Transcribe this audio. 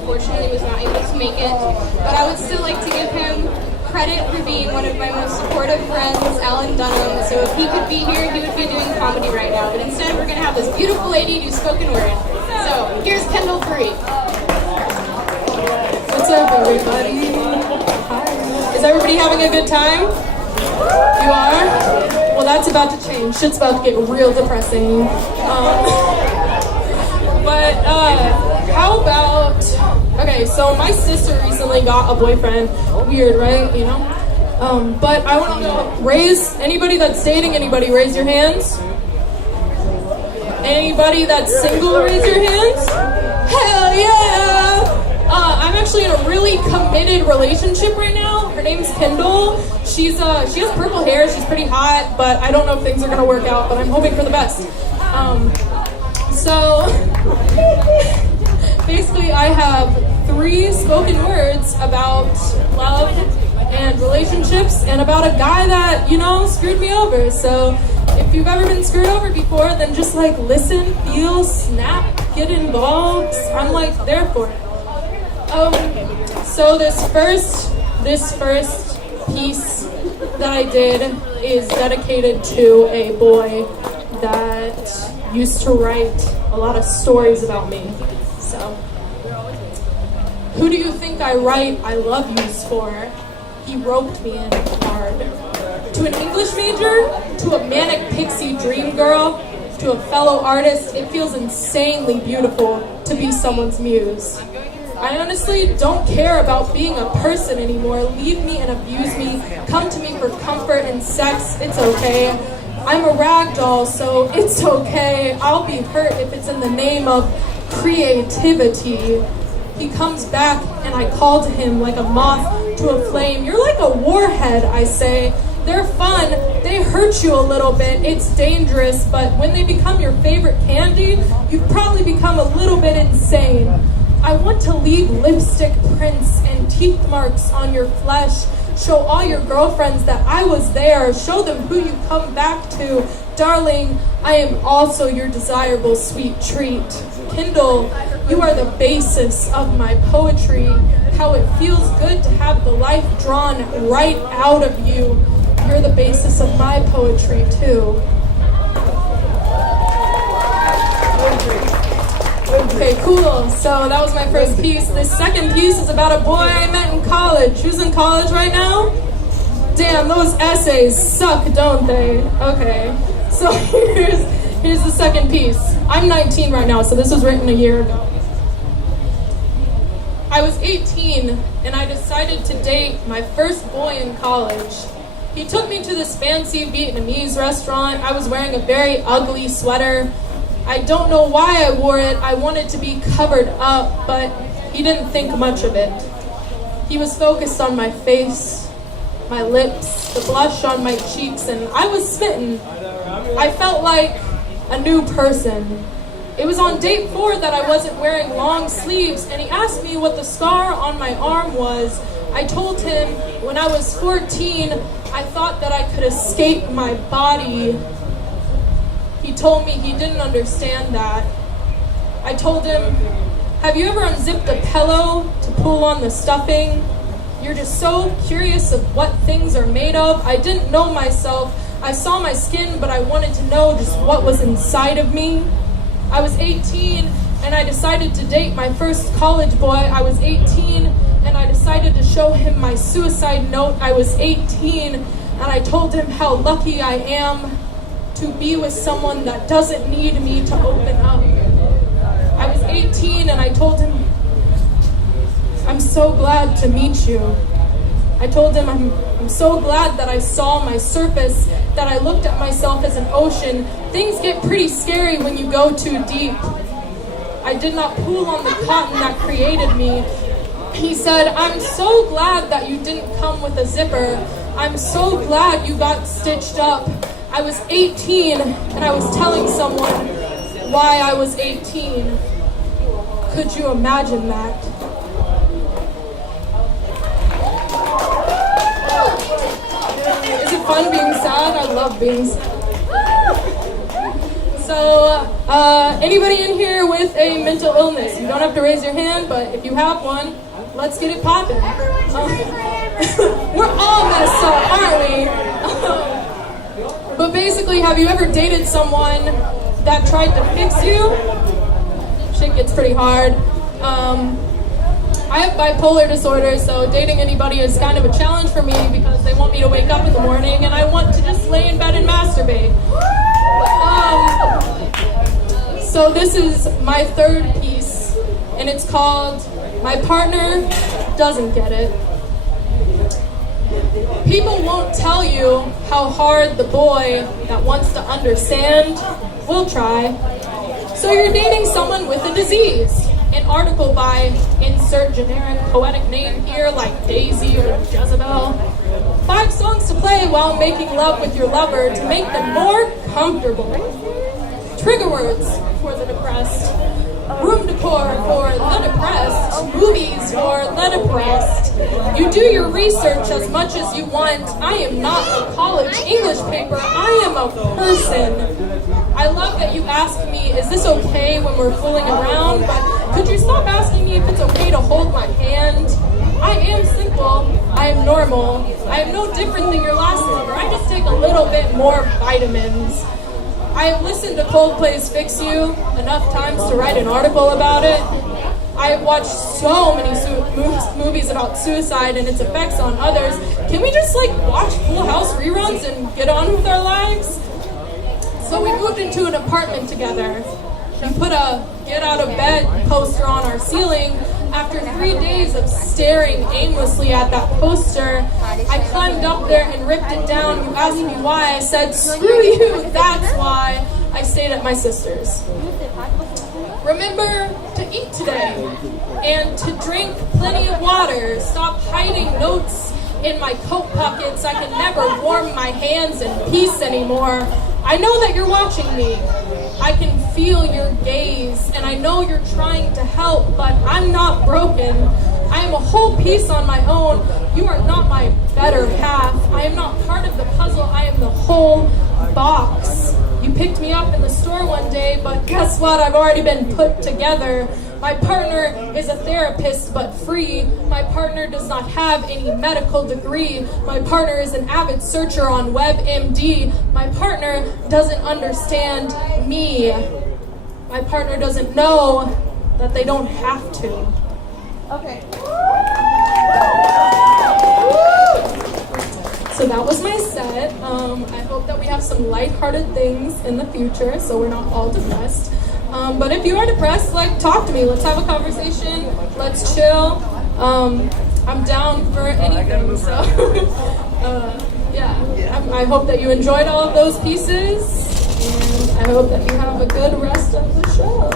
unfortunately was not able to make it. But I would still like to give him credit for being one of my most supportive friends, Alan Dunham. So if he could be here, he would be doing comedy right now. But instead, we're going to have this beautiful lady do spoken word. So here's Kendall 3. What's up, everybody? Hi. Is everybody having a good time? You are? Well, that's about to change. Shit's about to get real depressing. How about... Okay, so my sister recently got a boyfriend. Weird, right? You know? But I want to know, anybody that's dating anybody, raise your hands. Anybody that's single, raise your hands. Hell yeah! I'm actually in a really committed relationship right now. Her name's Kendall. She has purple hair. She's pretty hot, but I don't know if things are gonna work out. But I'm hoping for the best. So basically, I have 3 spoken words about love and relationships, and about a guy that screwed me over. So if you've ever been screwed over before, then just listen, feel, snap, get involved. I'm there for it. So this first piece that I did is dedicated to a boy that used to write a lot of stories about me. So, who do you think I write I love yous for? He roped me in hard. To an English major, to a manic pixie dream girl, to a fellow artist, it feels insanely beautiful to be someone's muse. I honestly don't care about being a person anymore. Leave me and abuse me. Come to me for comfort and sex. It's okay. I'm a rag doll, so it's okay. I'll be hurt if it's in the name of creativity. He comes back and I call to him like a moth to a flame. You're like a warhead, I say. They're fun. They hurt you a little bit. It's dangerous, but when they become your favorite candy, you've probably become a little bit insane. I want to leave lipstick prints and teeth marks on your flesh. Show all your girlfriends that I was there. Show them who you come back to. Darling, I am also your desirable sweet treat. Kendall, you are the basis of my poetry. How it feels good to have the life drawn right out of you. You're the basis of my poetry, too. Okay, cool. So that was my first piece. This second piece is about a boy I met in college. Who's in college right now? Damn, those essays suck, don't they? Okay. So here's the second piece. I'm 19 right now, so this was written a year ago. I was 18, and I decided to date my first boy in college. He took me to this fancy Vietnamese restaurant. I was wearing a very ugly sweater. I don't know why I wore it. I wanted to be covered up, but he didn't think much of it. He was focused on my face, my lips, the blush on my cheeks, and I was smitten. I felt like a new person. It was on date 4 that I wasn't wearing long sleeves, and he asked me what the scar on my arm was. I told him when I was 14, I thought that I could escape my body. He told me he didn't understand that. I told him, have you ever unzipped a pillow to pull on the stuffing? You're just so curious of what things are made of. I didn't know myself. I saw my skin, but I wanted to know just what was inside of me. I was 18, and I decided to date my first college boy. I was 18, and I decided to show him my suicide note. I was 18, and I told him how lucky I am to be with someone that doesn't need me to open up. I was 18 and I told him, I'm so glad to meet you. I told him I'm so glad that I saw my surface, that I looked at myself as an ocean. Things get pretty scary when you go too deep. I did not pull on the cotton that created me. He said, I'm so glad that you didn't come with a zipper. I'm so glad you got stitched up. I was 18 and I was telling someone why I was 18. Could you imagine that? Is it fun being sad? I love being sad. So, anybody in here with a mental illness? You don't have to raise your hand, but if you have one, let's get it popping. We're all messed up, aren't we? But basically, have you ever dated someone that tried to fix you? Shit gets pretty hard. I have bipolar disorder, so dating anybody is kind of a challenge for me because they want me to wake up in the morning and I want to just lay in bed and masturbate. So this is my third piece, and it's called My Partner Doesn't Get It. People won't tell you how hard the boy that wants to understand will try. So you're dating someone with a disease. An article by insert generic poetic name here like Daisy or Jezebel. 5 songs to play while making love with your lover to make them more comfortable. Trigger words for the depressed. Room decor for the depressed. Movies for the depressed. You do your research as much as you want. I am not a college English paper. I am a person. I love that you ask me, is this okay when we're fooling around? But could you stop asking me if it's okay to hold my hand? I am simple. I am normal. I am no different than your last lover. I just take a little bit more vitamins. I have listened to Coldplay's Fix You enough times to write an article about it. I have watched so many movies about suicide and its effects on others. Can we just watch Full House reruns and get on with our lives? So we moved into an apartment together. We put a get out of bed poster on our ceiling. After 3 days of staring aimlessly at that poster, I climbed up there and ripped it down. You asked me why. I said, screw you, that's why. I stayed at my sister's. Remember to eat today and to drink plenty of water. Stop hiding notes in my coat pockets. I can never warm my hands in peace anymore. I know that you're watching me. I can feel your gaze, and I know you're trying to help, but I'm not broken. I am a whole piece on my own. You are not my better half. I am not part of the puzzle. I am the whole box. You picked me up in the store one day, but guess what? I've already been put together. My partner is a therapist, but free. My partner does not have any medical degree. My partner is an avid searcher on WebMD. My partner doesn't understand me. My partner doesn't know that they don't have to. Okay. So that was my set. I hope that we have some lighthearted things in the future so we're not all depressed. But if you are depressed, talk to me. Let's have a conversation. Let's chill. I'm down for anything. So, I hope that you enjoyed all of those pieces. And I hope that you have a good rest of the show.